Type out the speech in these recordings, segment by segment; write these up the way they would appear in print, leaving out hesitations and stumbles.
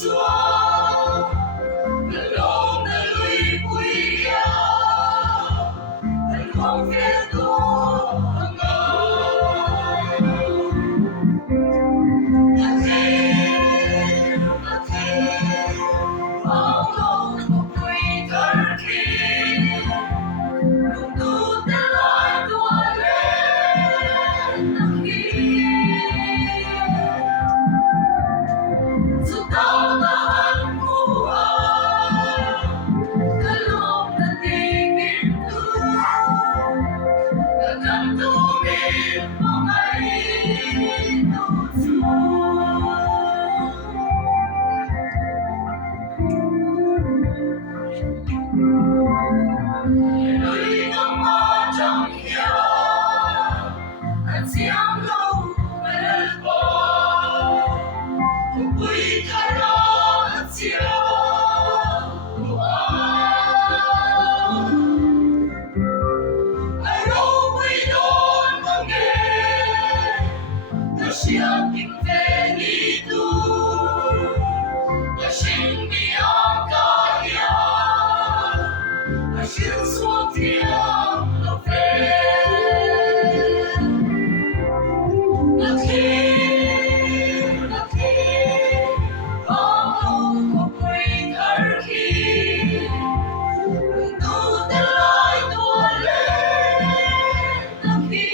Chúa lòng nơi lũy quý không biết tôi nhạc khi bao lâu một quý thân khi lúc tu ta lại tua lên khi dù tao ta hẳn mùa cái lúc ta tìm tu ta cần tu biết mong ấy tu Chúa lối ngắm hoa trong hiên anh xiang lâu bên bờ quý thay đó chiều ai đâu quý đón mong nghe ta xiang kinh về đi tu ta sinh mi ông ca hiền ta xin xuống thiên lo về bao lâu có quên thân khi tu ta lại tua lên khi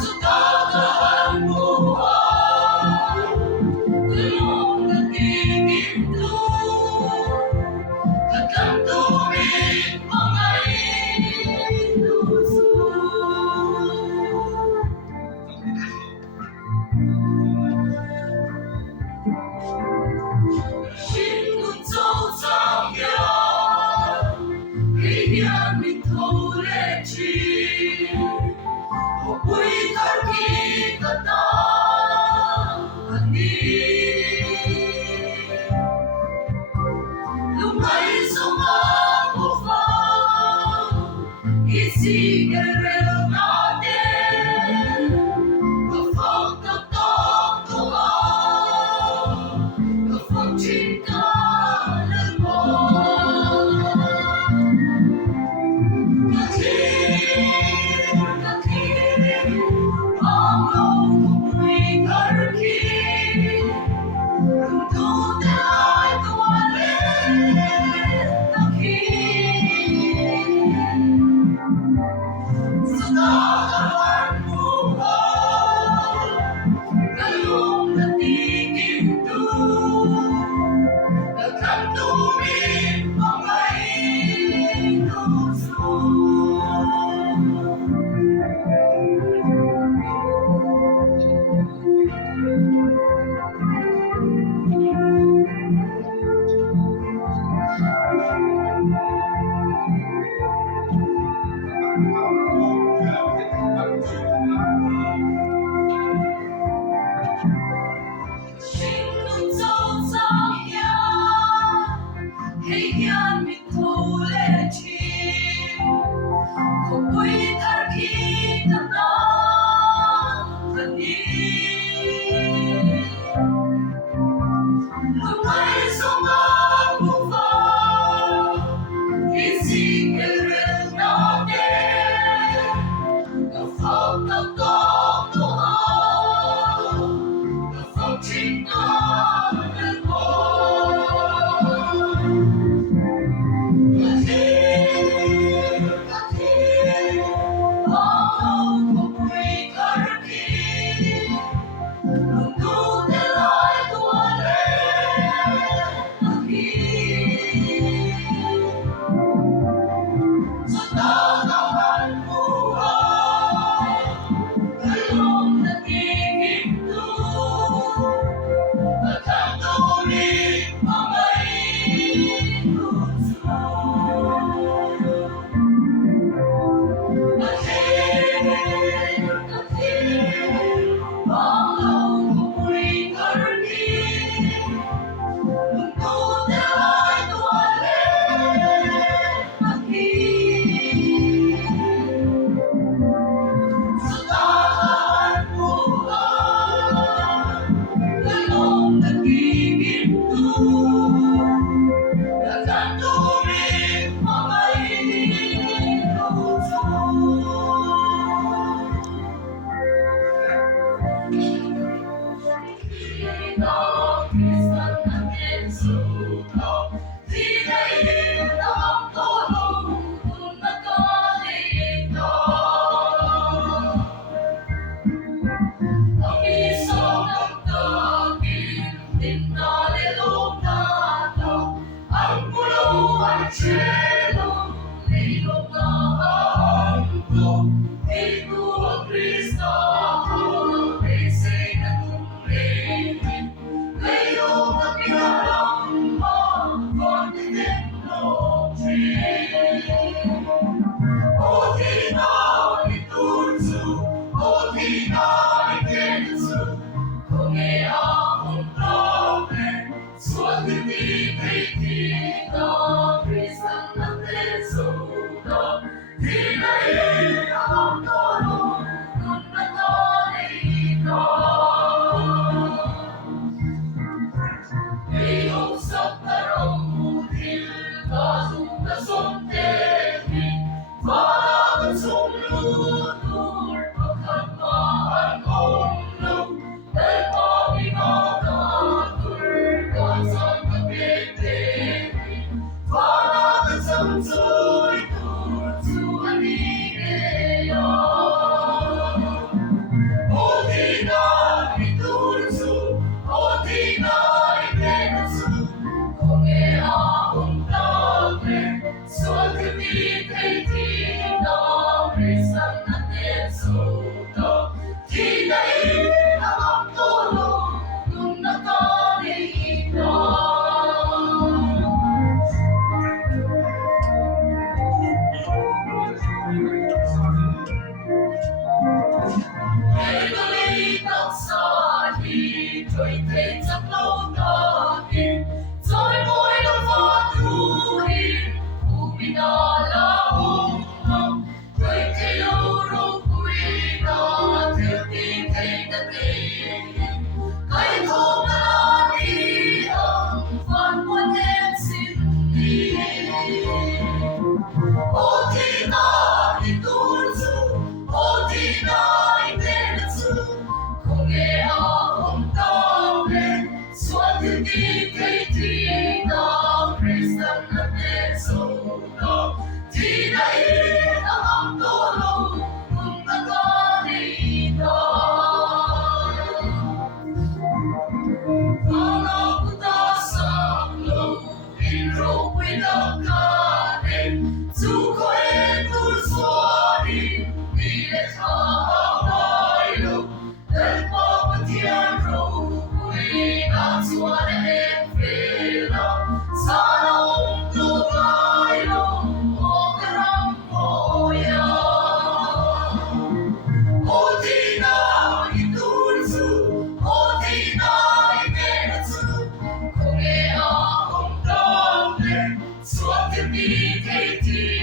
dù ta hẳn mùa cái lòng ta tìm tu ta cần tu biết mong ấy tu Chúa xin cùng dấu trong nhà khi hiền mình thâu lệ chi một quý thân khi ta ta hẳn đi lúc ấy sống ở một phòng ít gì kể rêu nó đến một phòng tập tóc của một phòng chính ta lên một cả khi bao lâu một quý thân khi tu ta lại tua lên khi dù ta hẳn mùa cái lúc ta tìm tu ta cần tu biết mong ấy tu Chúa xin luôn dấu trong nhà hay hiền mình thâu lệ chi không quý thân khi ta ta hẳn đi lúc ấy sống ở một phòng ít gì kể rêu nó đến một phòng tập tóc của Rồi thầy chắc lâu ta đi rồi mỗi lần vào tu đi Umi na la ung rồi thầy lâu rong quy na theo đi thầy đã đi cái thô na đi ông vẫn muốn em xin đi ô thì na đi tu su ô thì na đi bên su không nghe ông tao lên suốt từ đi cây thì na Kristen na bên su na thì đây ông tô lâu cùng ta có đi na Kalau ku tak sanggup hidup without God, suka itu suari bila tak hidup dan pematian roh without suara efela sana untuk hidup orang moya. Odina itulsu, Odina imenatsu, konge ahong damle, suatu di keti